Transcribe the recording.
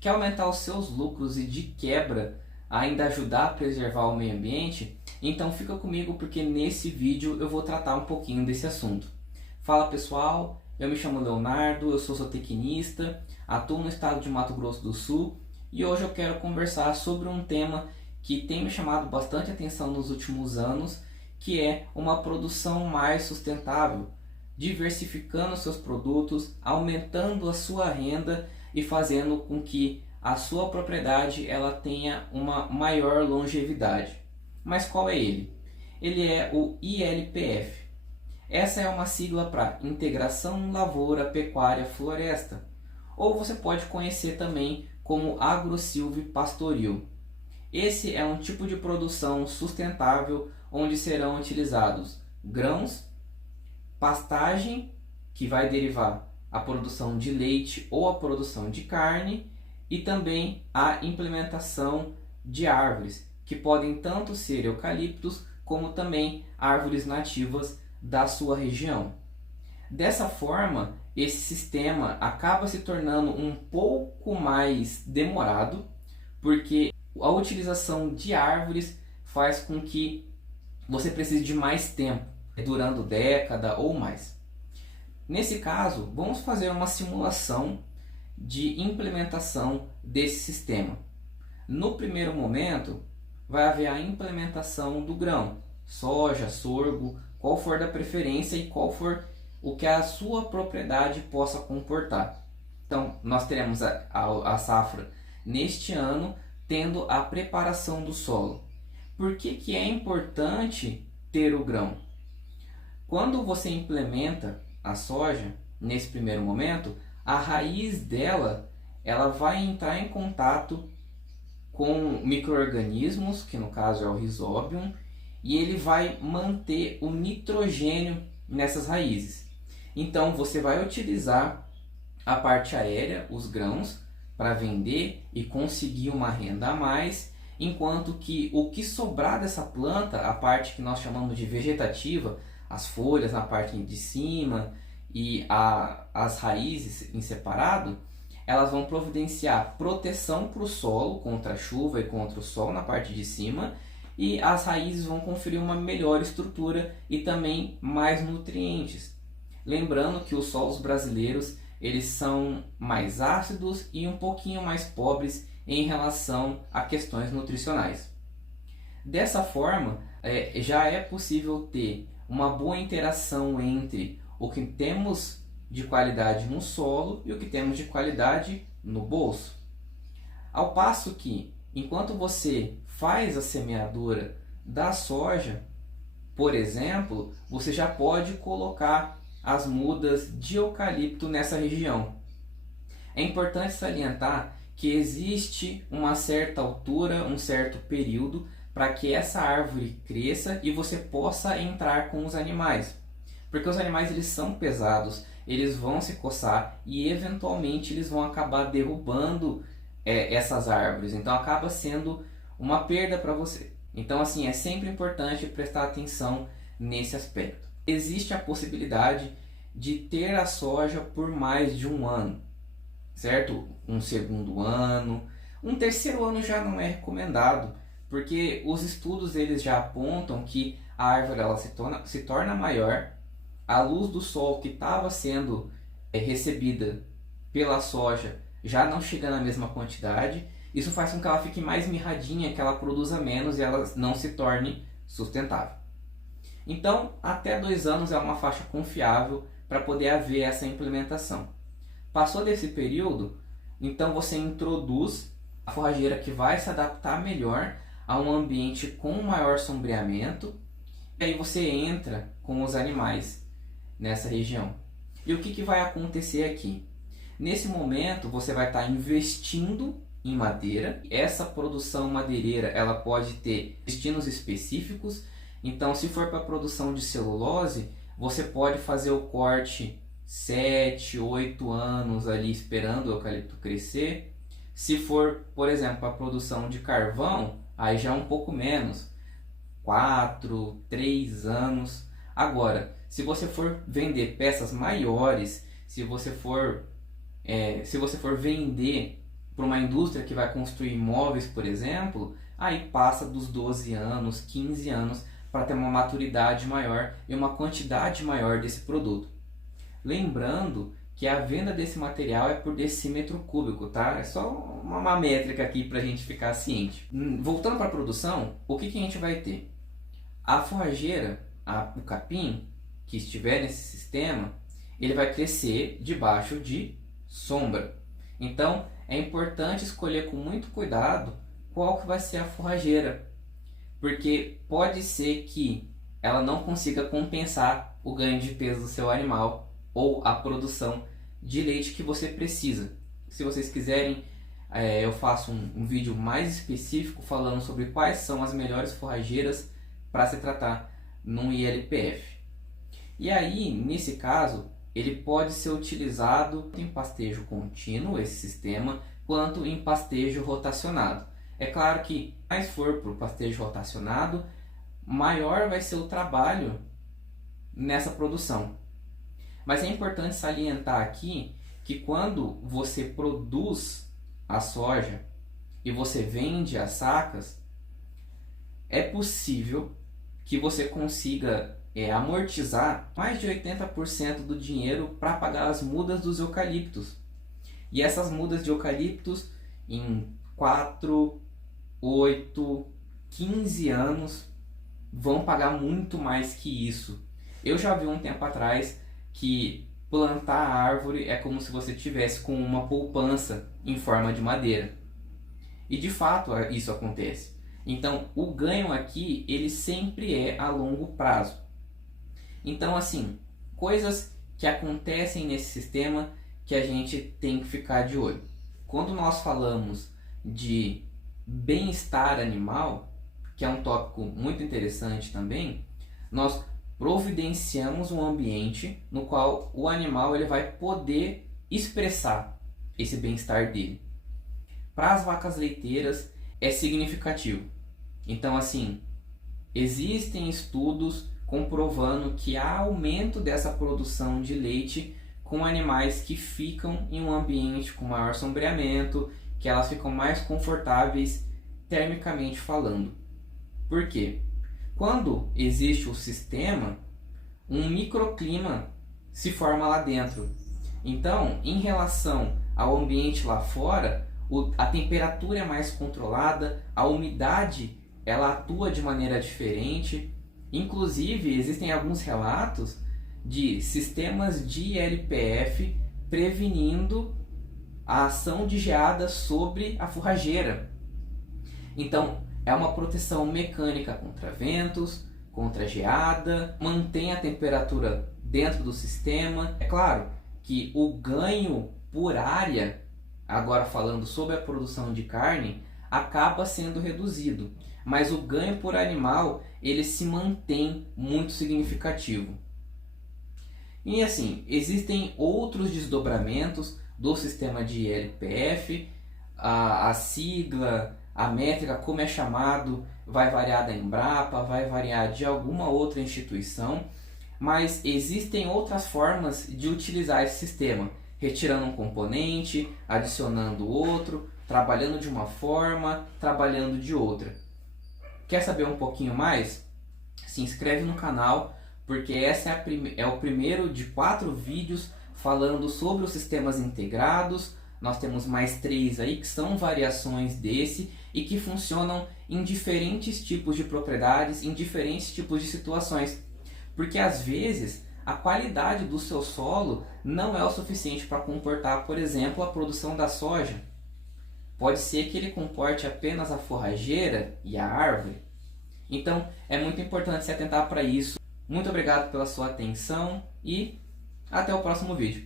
quer aumentar os seus lucros e de quebra ainda ajudar a preservar o meio ambiente, então fica comigo porque nesse vídeo eu vou tratar um pouquinho desse assunto. Fala pessoal, eu me chamo Leonardo, eu sou zootecnista, atuo no estado de Mato Grosso do Sul e hoje eu quero conversar sobre um tema que tem me chamado bastante atenção nos últimos anos, que é uma produção mais sustentável, diversificando seus produtos, aumentando a sua renda e fazendo com que a sua propriedade ela tenha uma maior longevidade. Mas qual é ele? Ele é o ILPF. Essa é uma sigla para Integração Lavoura Pecuária Floresta, ou você pode conhecer também como agrosilvopastoril. Esse é um tipo de produção sustentável onde serão utilizados grãos, pastagem, que vai derivar a produção de leite ou a produção de carne, e também a implementação de árvores, que podem tanto ser eucaliptos como também árvores nativas da sua região. Dessa forma, esse sistema acaba se tornando um pouco mais demorado, porque a utilização de árvores faz com que você precise de mais tempo, durando década ou mais. Nesse caso, vamos fazer uma simulação de implementação desse sistema. No primeiro momento, vai haver a implementação do grão, soja, sorgo, qual for da preferência e qual for o que a sua propriedade possa comportar. Então, nós teremos a safra neste ano, tendo a preparação do solo. Por que é importante ter o grão? Quando você implementa a soja, nesse primeiro momento, a raiz dela ela vai entrar em contato com micro-organismos, que no caso é o Rhizobium, e ele vai manter o nitrogênio nessas raízes. Então você vai utilizar a parte aérea, os grãos, para vender e conseguir uma renda a mais, enquanto que o que sobrar dessa planta, a parte que nós chamamos de vegetativa, as folhas na parte de cima e as raízes em separado, elas vão providenciar proteção para o solo contra a chuva e contra o sol na parte de cima, e as raízes vão conferir uma melhor estrutura e também mais nutrientes. Lembrando que os solos brasileiros eles são mais ácidos e um pouquinho mais pobres em relação a questões nutricionais. Dessa forma, já é possível ter uma boa interação entre o que temos de qualidade no solo e o que temos de qualidade no bolso. Ao passo que, enquanto você faz a semeadura da soja, por exemplo, você já pode colocar as mudas de eucalipto nessa região. É importante salientar que existe uma certa altura, um certo período para que essa árvore cresça e você possa entrar com os animais. Porque os animais eles são pesados, eles vão se coçar e eventualmente eles vão acabar derrubando essas árvores. Então acaba sendo uma perda para você. Então assim, é sempre importante prestar atenção nesse aspecto. Existe a possibilidade de ter a soja por mais de um ano, certo? Um segundo ano, um terceiro ano já não é recomendado, porque os estudos eles já apontam que a árvore ela se torna maior, a luz do sol que estava sendo recebida pela soja já não chega na mesma quantidade. Isso faz com que ela fique mais mirradinha, que ela produza menos e ela não se torne sustentável. Então, até 2 anos é uma faixa confiável para poder haver essa implementação. Passou desse período, então você introduz a forrageira que vai se adaptar melhor a um ambiente com maior sombreamento, e aí você entra com os animais nessa região. E o que vai acontecer aqui? Nesse momento você vai estar investindo em madeira. Essa produção madeireira ela pode ter destinos específicos. Então, se for para a produção de celulose, você pode fazer o corte 7, 8 anos ali esperando o eucalipto crescer. Se for, por exemplo, para a produção de carvão, aí já é um pouco menos, 4, 3 anos. Agora, se você for vender peças maiores, se você for vender para uma indústria que vai construir imóveis, por exemplo, aí passa dos 12 anos, 15 anos para ter uma maturidade maior e uma quantidade maior desse produto. Lembrando que a venda desse material é por decímetro cúbico, tá? É só uma métrica aqui para a gente ficar ciente. Voltando para a produção, o que a gente vai ter? A forrageira, o capim que estiver nesse sistema, ele vai crescer debaixo de sombra. Então é importante escolher com muito cuidado qual que vai ser a forrageira, porque pode ser que ela não consiga compensar o ganho de peso do seu animal ou a produção de leite que você precisa. Se vocês quiserem, eu faço um vídeo mais específico falando sobre quais são as melhores forrageiras para se tratar num ILPF. E aí, nesse caso, ele pode ser utilizado em pastejo contínuo, esse sistema, quanto em pastejo rotacionado. É claro que mais for para o pastejo rotacionado, maior vai ser o trabalho nessa produção. Mas é importante salientar aqui que quando você produz a soja e você vende as sacas, é possível que você consiga amortizar mais de 80% do dinheiro para pagar as mudas dos eucaliptos. E essas mudas de eucaliptos em 4, 8, 15 anos vão pagar muito mais que isso. Eu já vi um tempo atrás que plantar a árvore é como se você tivesse com uma poupança em forma de madeira. E de fato isso acontece. Então o ganho aqui ele sempre é a longo prazo. Então assim, coisas que acontecem nesse sistema que a gente tem que ficar de olho. Quando nós falamos de bem-estar animal, que é um tópico muito interessante também, nós providenciamos um ambiente no qual o animal ele vai poder expressar esse bem-estar dele. Para as vacas leiteiras é significativo. Então assim, existem estudos comprovando que há aumento dessa produção de leite com animais que ficam em um ambiente com maior sombreamento, que elas ficam mais confortáveis termicamente falando. Por quê? Quando existe o sistema, um microclima se forma lá dentro. Então, em relação ao ambiente lá fora, a temperatura é mais controlada, a umidade ela atua de maneira diferente. Inclusive, existem alguns relatos de sistemas de ILPF prevenindo a ação de geada sobre a forrageira. Então, é uma proteção mecânica contra ventos, contra geada, mantém a temperatura dentro do sistema. É claro que o ganho por área, agora falando sobre a produção de carne, acaba sendo reduzido, mas o ganho por animal ele se mantém muito significativo. E assim, existem outros desdobramentos do sistema de ILPF, a sigla, a métrica, como é chamado, vai variar da Embrapa, vai variar de alguma outra instituição, mas existem outras formas de utilizar esse sistema, retirando um componente, adicionando outro, trabalhando de uma forma, trabalhando de outra. Quer saber um pouquinho mais? Se inscreve no canal, porque essa é o primeiro de 4 vídeos falando sobre os sistemas integrados. Nós temos mais 3 aí que são variações desse e que funcionam em diferentes tipos de propriedades, em diferentes tipos de situações. Porque às vezes a qualidade do seu solo não é o suficiente para comportar, por exemplo, a produção da soja. Pode ser que ele comporte apenas a forrageira e a árvore. Então é muito importante se atentar para isso. Muito obrigado pela sua atenção e até o próximo vídeo.